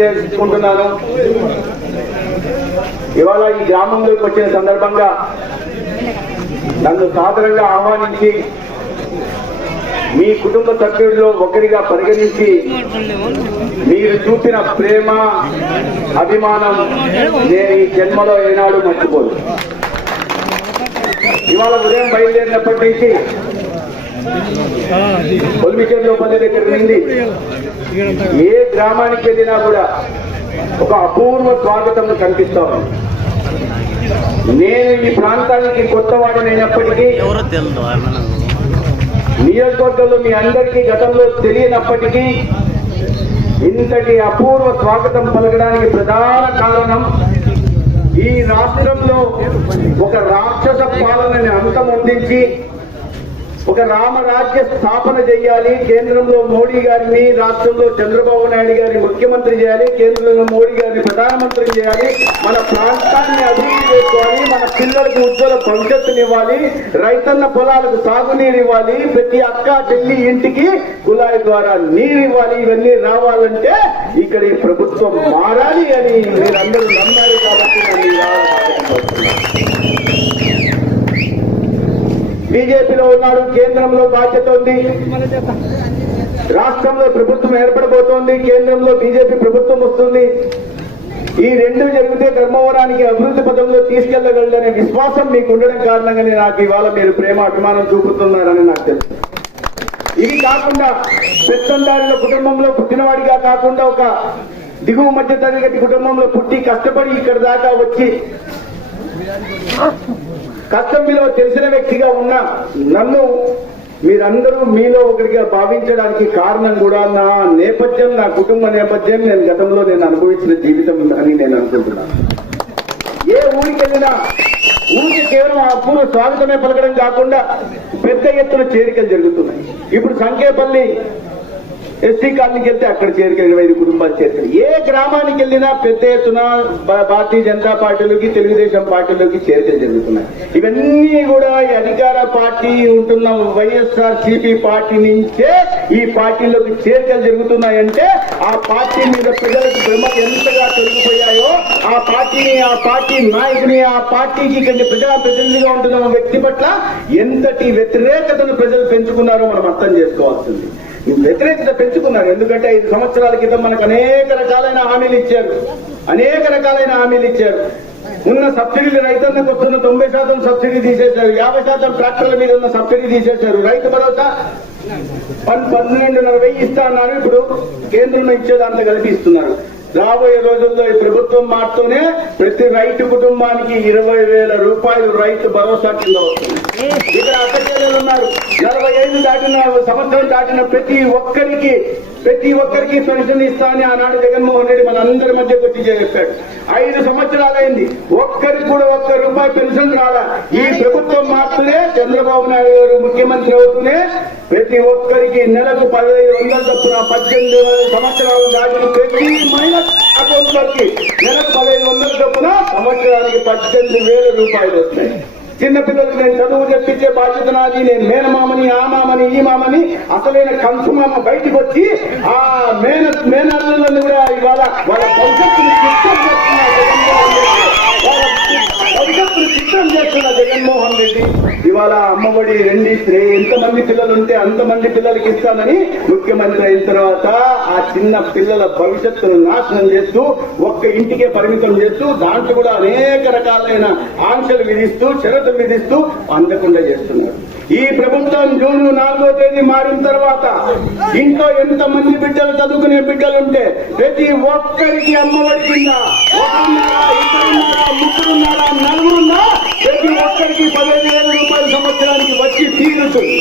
తెలియజేసుకుంటున్నాను. ఇవాళ ఈ గ్రామంలోకి వచ్చిన సందర్భంగా నన్ను సాదరంగా ఆహ్వానించి మీ కుటుంబ సభ్యుల్లో ఒకరిగా పరిగణించి మీరు చూపిన ప్రేమ అభిమానం నేను ఈ జన్మలో ఏనాడు మర్చిపోదు. ఇవాళ ఉదయం బయలుదేరినప్పటి నుంచి పొలిమిచెర్లోపల్లి దగ్గర నుండి ఏ గ్రామానికి వెళ్ళినా కూడా ఒక అపూర్వ స్వాగతం కనిపిస్తాను. నేను ఈ ప్రాంతానికి కొత్తవాడనైనప్పటికీ నియోజకవర్గంలో మీ అందరికీ గతంలో తెలియనప్పటికీ ఇంతటి అపూర్వ స్వాగతం పలకడానికి ప్రధాన కారణం ఈ రాష్ట్రంలో ఒక రాక్షస పాలనని అంతమొందించి ఒక రామరాజ్య స్థాపన చేయాలి, కేంద్రంలో మోడీ గారిని, రాష్ట్రంలో చంద్రబాబు నాయుడు గారిని ముఖ్యమంత్రి చేయాలి, కేంద్రంలో మోడీ గారిని ప్రధానమంత్రి చేయాలి, మన ప్రాంతాన్ని అభివృద్ధి చేసుకోవాలి, మన పిల్లలకు ఉజ్వల భవిష్యత్తునివ్వాలి, రైతన్న పొలాలకు సాగునీరు ఇవ్వాలి, ప్రతి అక్క చెల్లి ఇంటికి కుళాయి ద్వారా నీరు ఇవ్వాలి. ఇవన్నీ రావాలంటే ఇక్కడ ఈ ప్రభుత్వం మారాలి అని మీరందరూ నమ్మారు కాబట్టి బీజేపీలో ఉన్నాడు, కేంద్రంలో బాధ్యత ఉంది, రాష్ట్రంలో ప్రభుత్వం ఏర్పడబోతోంది, కేంద్రంలో బీజేపీ ప్రభుత్వం వస్తుంది. ఈ రెండు జరిగితే ధర్మవరానికి అభివృద్ధి పదంలో తీసుకెళ్లగలదనే విశ్వాసం మీకు ఉండడం కారణంగానే నాకు ఇవాళ మీరు ప్రేమ అభిమానం చూపుతున్నారని నాకు తెలుసు. ఇది కాకుండా పెత్తందారుల కుటుంబంలో పుట్టినవాడిగా కాకుండా ఒక దిగువ మధ్య తరగతి కుటుంబంలో పుట్టి కష్టపడి ఇక్కడ దాకా వచ్చి కష్టం విలువ తెలిసిన వ్యక్తిగా ఉన్న నన్ను మీరందరూ మీలో ఒకరిగా భావించడానికి కారణం కూడా నా నేపథ్యం, నా కుటుంబ నేపథ్యం, నేను గతంలో అనుభవించిన జీవితం అని నేను అనుకుంటున్నాను. ఏ ఊరికి వెళ్ళినా ఊరికి కేవలం అపూర్వ స్వాగతమే పలకడం కాకుండా పెద్ద ఎత్తున చేరికలు జరుగుతున్నాయి. ఇప్పుడు సంకేపల్లి ఎస్టీ కాలనీకి వెళ్తే అక్కడ చేరికలు 25 కుటుంబాలు చేరికలు. ఏ గ్రామానికి వెళ్ళినా పెద్ద ఎత్తున భారతీయ జనతా పార్టీలోకి, తెలుగుదేశం పార్టీలోకి చేరికలు జరుగుతున్నాయి. ఇవన్నీ కూడా ఈ అధికార పార్టీ ఉంటున్న వైఎస్ఆర్సీపీ పార్టీ నుంచే ఈ పార్టీలోకి చేరికలు జరుగుతున్నాయంటే ఆ పార్టీ మీద ప్రజలకు భ్రమ ఎంతగా తొలగిపోయాయో, ఆ పార్టీని, ఆ పార్టీ నాయకుని, ఆ పార్టీకి ఇక్కడ ప్రజాప్రతినిధిగా ఉంటున్న వ్యక్తి పట్ల ఎంతటి వ్యతిరేకతను ప్రజలు పెంచుకున్నారో మనం అర్థం చేసుకోవాల్సింది. వ్యతిరేకత పెంచుకున్నారు. ఎందుకంటే 5 సంవత్సరాల క్రితం మనకు అనేక రకాలైన హామీలు ఇచ్చారు. ఉన్న సబ్సిడీలు రైతన్నకు వస్తున్న 90% సబ్సిడీ తీసేశారు, 50% ట్రాక్టర్ల మీద ఉన్న సబ్సిడీ తీసేశారు. రైతు భరోసా 12,500 ఇస్తా అన్నారు, ఇప్పుడు కేంద్రంలో ఇచ్చేదాంతో కలిపి ఇస్తున్నారు. రాబోయే రోజుల్లో ఈ ప్రభుత్వం మారుతూనే ప్రతి రైతు కుటుంబానికి 20,000 రూపాయలు రైతు భరోసా కింద వస్తుంది. ఇక్కడ అక్కచెల్లెలు ఉన్నారు, 45 దాటిన సంవత్సరం దాటిన ప్రతి ఒక్కరికి పెన్షన్ ఇస్తా అని ఆనాడు జగన్మోహన్ రెడ్డి మనందరి మధ్యకు వచ్చి చెప్పాడు. 5 సంవత్సరాలైంది, ఒక్కరికి కూడా ₹1 పెన్షన్ రాలా. ఈ ప్రభుత్వం మాత్రమే చంద్రబాబు నాయుడు గారు ముఖ్యమంత్రి అవుతూనే ప్రతి ఒక్కరికి నెలకు 1,500 చొప్పున 18 సంవత్సరాలు దాటిన ప్రతి మైనస్ అకౌంట్లకి నెలకు 1,500 చొప్పున సంవత్సరానికి 18,000 రూపాయలు వస్తాయి. చిన్నపిల్లలకు నేను చదువు చెప్పించే బాధ్యత నాది. నేను మేనమామని, ఆ మామని, ఈ మామని, అసలైన కంసుమామ బయటకు వచ్చి ఆ మేనల్లని కూడా ఇవాళ వాళ్ళ భవిష్యత్తుని సిద్ధం చేస్తున్న జగన్మోహన్ రెడ్డి ఇవాళ అమ్మఒడి 2 ఎంతమంది పిల్లలు ఉంటే అంతమంది పిల్లలకి ఇస్తానని ముఖ్యమంత్రి అయిన తర్వాత ఆ చిన్న పిల్లల భవిష్యత్తును నాశనం చేస్తూ ఒక్క ఇంటికే పరిమితం చేస్తూ దాంట్లో కూడా అనేక రకాలైన ఆంక్షలు విధిస్తూ, షరతులు విధిస్తూ అందకుండా చేస్తున్నారు. ఈ ప్రభుత్వం జూన్ 4వ తేదీ మారిన తర్వాత ఇంట్లో ఎంతమంది బిడ్డలు చదువుకునే బిడ్డలుంటే ప్రతి ఒక్కరికి అమ్మఒడి కింద 1, 2, 3, 4, 5, 6 ప్రతి ఒక్కరికి 15,000 రూపాయల సంవత్సరానికి వచ్చి తీరుతుంది.